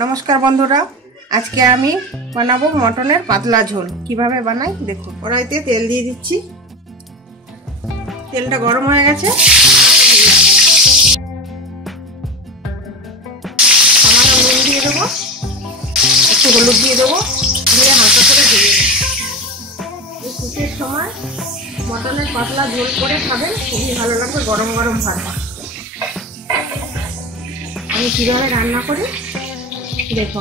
नमस्कार बंधुरा आज के आमी बनाबो मटनेर पातला झोल किभाबे बानाई देखो। कड़ाईते तेल दिए दिচ্ছি, तेलटा गरम হয়ে গেছে। সামান্য নুন দিয়ে দেবো, একটু হলুদ দিয়ে দেবো, দিয়ে হালকা করে ভেজে নেব। এই শীতের সময় মটনের পাতলা ঝোল করে খাবেন, খুবই ভালো লাগবে গরম গরম ভাত। আমি কিভাবে রান্না করি देखो।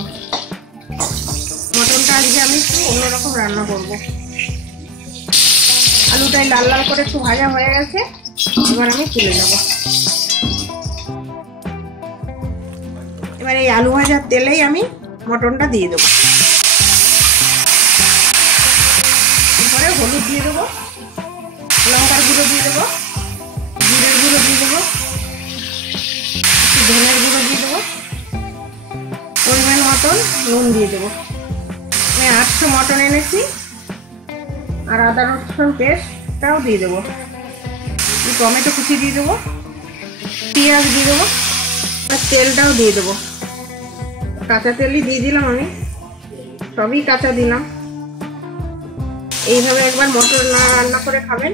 मटनटा आज के आमी एकटु अन्यरकम रान्ना करब। आलूटाई लाल लाल करे एकटु भाजा हये गेछे, एबार आमी तुले नेब। एबार एई आलू भाजार तेलेई आमी मटनटा दिये देब। एरपरे हलुद दिये देब, लंकार गुঁড়ো दिये देब, जिरेर गुঁড়ো दिये देब, एकटु धनेर गुঁড়ो दिये देब, परिमाण मतन नुन दिए देव। मैं 800 मटन एनेছি और आदा रसुन पेस्टटाও दिए देव, टमेटो कुचि दिए देव, पेঁয়াজ दिए देव और तेलटाও दिए देव। কাঁচা তেলই দিয়ে দিলাম, আমি সবই কাঁচা দিলাম। এইভাবে একবার মটন রান্না করে খাবেন।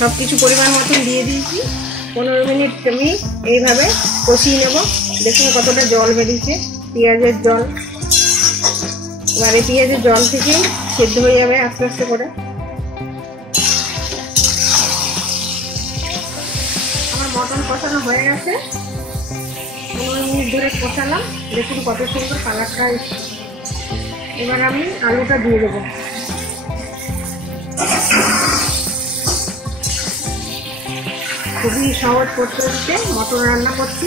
সব কিছু পরিমাণ মতন দিয়ে দিয়েছি। 15 মিনিট আমি এইভাবে কষিয়ে নেব। দেখুন কতটা জল বেরিয়েছে, পেঁয়াজের জল। এবার এই পেঁয়াজের জল থেকে সেদ্ধ হয়ে যাবে আস্তে আস্তে করে। আমার মটন কষানো হয়ে গেছে, 15 মিনিট ধরে কষালাম। দেখুন কত সুন্দর কালারটা এসেছে। এবার আমি আলুটা দিয়ে দেবো। খুবই সহজ পদ্ধতিতে মটন রান্না করছি,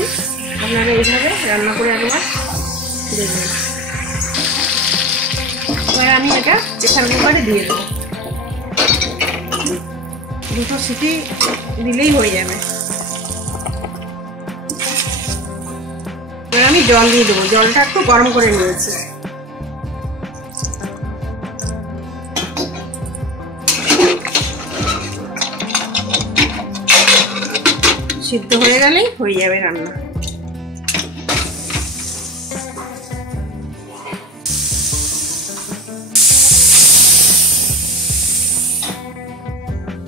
আপনারা এইভাবে রান্না করে একবার দেখবেন। এবার আমি এটা প্রেসার কুকারে দিয়ে দেবো, দুটো সিটি দিলেই হয়ে যাবে। এবার আমি জল দিয়ে দেবো, জলটা একটু গরম করে নিয়েছি। সিদ্ধ হয়ে গেলেই হয়ে যাবে রান্না।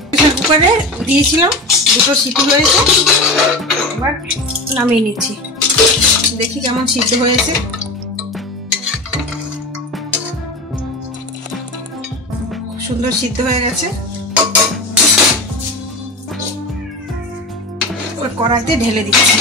প্রেসার কুকারে দিয়েছিলাম, দুটো সিটি হয়েছে। এবার নামিয়ে নিচ্ছি, দেখি কেমন সিদ্ধ হয়েছে। সুন্দর সিদ্ধ হয়ে গেছে। কড়াইতে ঢেলে দিচ্ছি।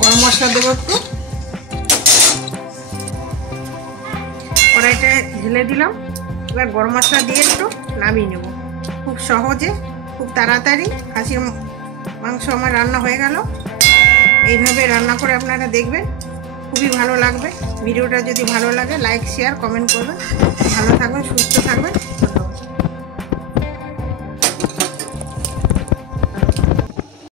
গরম মশলা দেবো একটু। কড়াইতে ঢেলে দিলাম। এবার গরম মশলা দিয়ে একটু নামিয়ে নেব। খুব সহজে, খুব তাড়াতাড়ি খাসির মাংস আমার রান্না হয়ে গেল। এইভাবে রান্না করে আপনারা দেখবেন, খুবই ভালো লাগবে। ভিডিওটা যদি ভালো লাগে লাইক শেয়ার কমেন্ট করবেন। ভালো থাকবেন, সুস্থ থাকবেন। ধন্যবাদ।